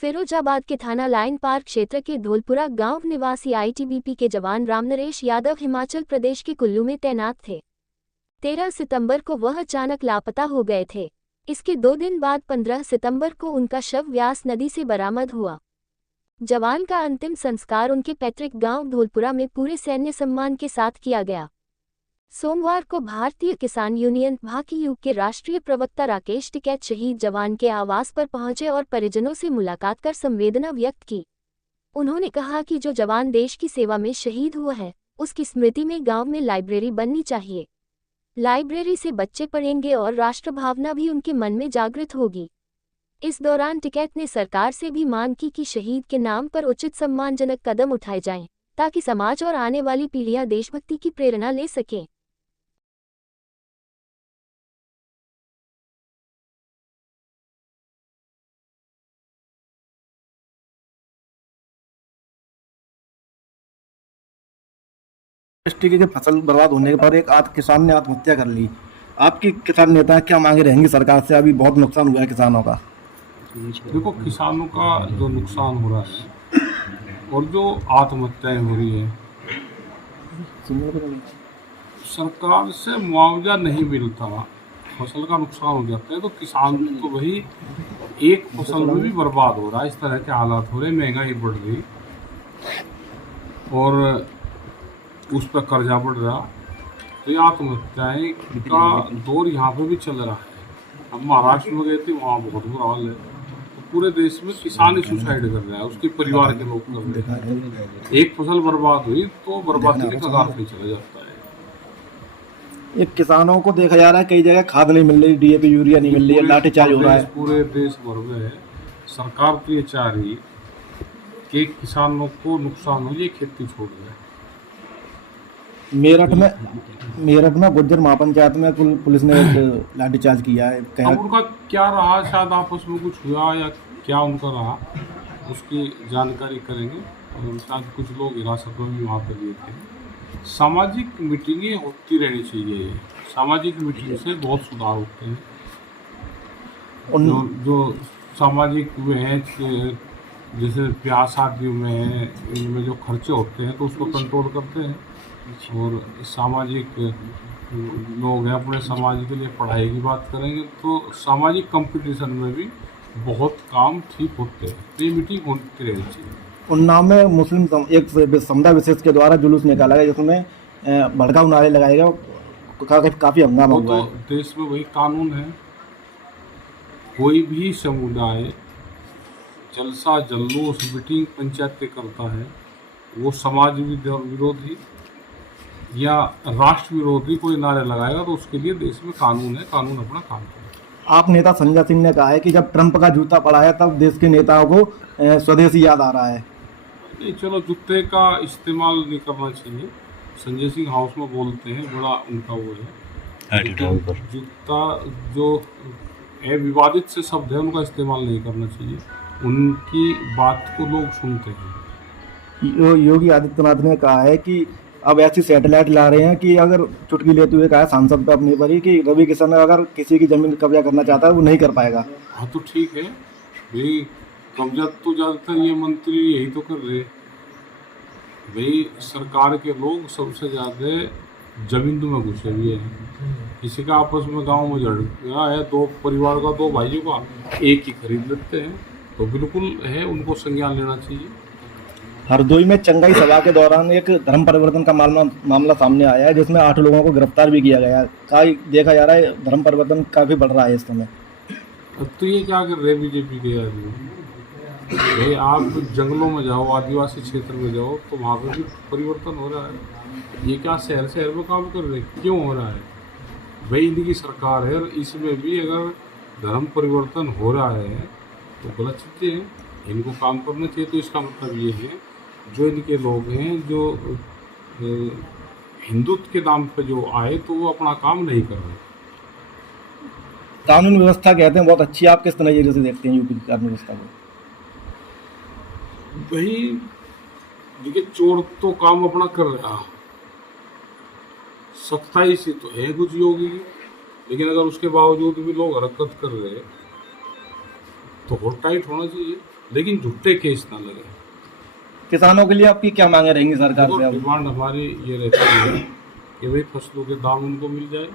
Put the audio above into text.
फिरोजाबाद के थाना line park क्षेत्र के धौलपुरा गांव निवासी आईटीबीपी के जवान रामनरेश यादव हिमाचल प्रदेश के कुल्लू में तैनात थे। 13 सितंबर को वह अचानक लापता हो गए थे। इसके 2 दिन बाद 15 सितंबर को उनका शव व्यास नदी से बरामद हुआ। जवान का अंतिम संस्कार उनके पैतृक गांव धौलपुरा में पूरे सैन्य सम्मान के साथ किया गया। सोमवार को भारतीय किसान यूनियन भाकियू के राष्ट्रीय प्रवक्ता राकेश टिकैत शहीद जवान के आवास पर पहुंचे और परिजनों से मुलाकात कर संवेदना व्यक्त की। उन्होंने कहा कि जो जवान देश की सेवा में शहीद हुआ है, उसकी स्मृति में गांव में लाइब्रेरी बननी चाहिए। लाइब्रेरी से बच्चे पढ़ेंगे और राष्ट्रभावना भी उनके मन में जागृत होगी। इस दौरान टिकैत ने सरकार से भी मांग की कि शहीद के नाम पर उचित सम्मानजनक कदम उठाए जाएं, ताकि समाज और आने वाली पीढ़ियां देशभक्ति की प्रेरणा ले सकें। टिक्के की फसल बर्बाद होने के बाद एक किसान ने आत्महत्या कर ली। आपकी किसान नेता क्या मांगे रहेंगी सरकार से? अभी बहुत नुकसान हुआ है किसानों का। देखो, किसानों का जो नुकसान हो रहा है और जो आत्महत्याएं हो रही है, सरकार से मुआवजा नहीं मिलता, फसल का नुकसान हो जाता है तो किसान तो वही एक फसल में भी बर्बाद हो रहा है। इस तरह के हालात हो रहे, महंगाई बढ़ रही और उस पर कर्जा बढ़ रहा, तो ये आत्महत्याएं का दौर यहाँ पे भी चल रहा है। अब महाराष्ट्र में गए थे, वहाँ बहुत बुरा हाल है। तो पूरे देश में किसान ही सुसाइड कर रहा है, उसके परिवार के लोग कर रहे हैं। एक फसल बर्बाद हुई तो बर्बादी के कगार पे चला जाता है। एक किसानों को देखा जा रहा है कई जगह खाद नहीं मिल रही, डीएपी यूरिया नहीं मिल रही है, लाठीचार्ज हो रहा है। पूरे देश भर में सरकार तो ये चाह रही कि किसानों को नुकसान हो, ये खेती छोड़ जाए। मेरठ में गुज्जर महापंचायत में पुलिस ने एक लाठीचार्ज किया है। अब उनका क्या रहा, शायद आपस में कुछ हुआ या क्या उनका रहा, उसकी जानकारी करेंगे। और शायद कुछ लोग हिरासत में भी वहाँ पर लिए थे। सामाजिक मीटिंगें होती रहनी चाहिए। सामाजिक मीटिंग से बहुत सुधार होते हैं। जो सामाजिक में है, जैसे ब्याह शादियों में इनमें जो खर्चे होते हैं तो उसको कंट्रोल करते हैं। और सामाजिक लोग हैं, अपने समाज के लिए पढ़ाई की बात करेंगे तो सामाजिक कंपटीशन में भी बहुत काम ठीक होते हैं। तो ये मीटिंग होती रहनी चाहिए। उन्नाव में मुस्लिम एक समुदाय विशेष के द्वारा जुलूस निकाला गया, जिसमें भड़काऊ नारे लगाए गए, काफ़ी हंगामा हुआ है। तो देश में वही कानून है, कोई भी समुदाय जलसा जल्लोष मीटिंग पंचायत करता है, वो समाज विरोधी या राष्ट्र विरोधी कोई नारे लगाएगा तो उसके लिए देश में कानून है, कानून अपना काम करेगा। आप नेता संजय सिंह ने कहा है कि जब ट्रंप का जूता पड़ा है तब देश के नेताओं को स्वदेशी याद आ रहा है। नहीं, चलो जूते का इस्तेमाल नहीं करना चाहिए। संजय सिंह हाउस में बोलते हैं, बड़ा उनका वो है, जूता जो विवादित से शब्द है उनका इस्तेमाल नहीं करना चाहिए। उनकी बात को लोग सुनते हैं। योगी आदित्यनाथ ने कहा है कि अब ऐसी सैटेलाइट ला रहे हैं कि अगर चुटकी लेते हुए कहा सांसद पे अपनी पर ही कि रवि किशन अगर किसी की जमीन कब्जा करना चाहता है वो नहीं कर पाएगा। हाँ तो ठीक है भाई, कब्जा तो ज़्यादातर ये मंत्री यही तो कर रहे भाई। सरकार के लोग सबसे ज़्यादा जमीन में घुसे हुए हैं। किसी का आपस में गांव में झड़ गया है, 2 परिवार का, 2 भाइयों का, एक ही खरीद लेते हैं, तो बिल्कुल है, उनको संज्ञान लेना चाहिए। हरदोई में चंगाई सभा के दौरान एक धर्म परिवर्तन का मामला सामने आया है, जिसमें 8 लोगों को गिरफ्तार भी किया गया है। देखा जा रहा है धर्म परिवर्तन काफ़ी बढ़ रहा है इस समय। अब तो ये क्या कर रहे हैं बीजेपी के आदमी? भाई आप जंगलों में जाओ, आदिवासी क्षेत्र में जाओ, तो वहाँ पर भी परिवर्तन हो रहा है। ये क्या शहर शहर में काम कर रहे हैं? क्यों हो रहा है भाई? इनकी सरकार है और इसमें भी अगर धर्म परिवर्तन हो रहा है तो गलत चीज़ें हैं, इनको काम करना चाहिए। तो इसका मतलब ये है जो इनके लोग हैं, जो हिंदुत्व के नाम पे जो आए, तो वो अपना काम नहीं कर रहे। कानून व्यवस्था कहते हैं बहुत अच्छी, आप किस नज़रिए से देखते हैं यूपी की कानून व्यवस्था को? भाई देखिए, चोर तो काम अपना कर रहा, सख्ताई से तो है कुछ योगी, लेकिन अगर उसके बावजूद भी लोग हरकत कर रहे तो और टाइट होना चाहिए। लेकिन झूठे केस ना लगे। किसानों के लिए आपकी क्या मांगे रहेंगी सरकार देखो, से अब? डिमांड हमारी ये रहती है कि भाई फसलों के दाम उनको मिल जाए,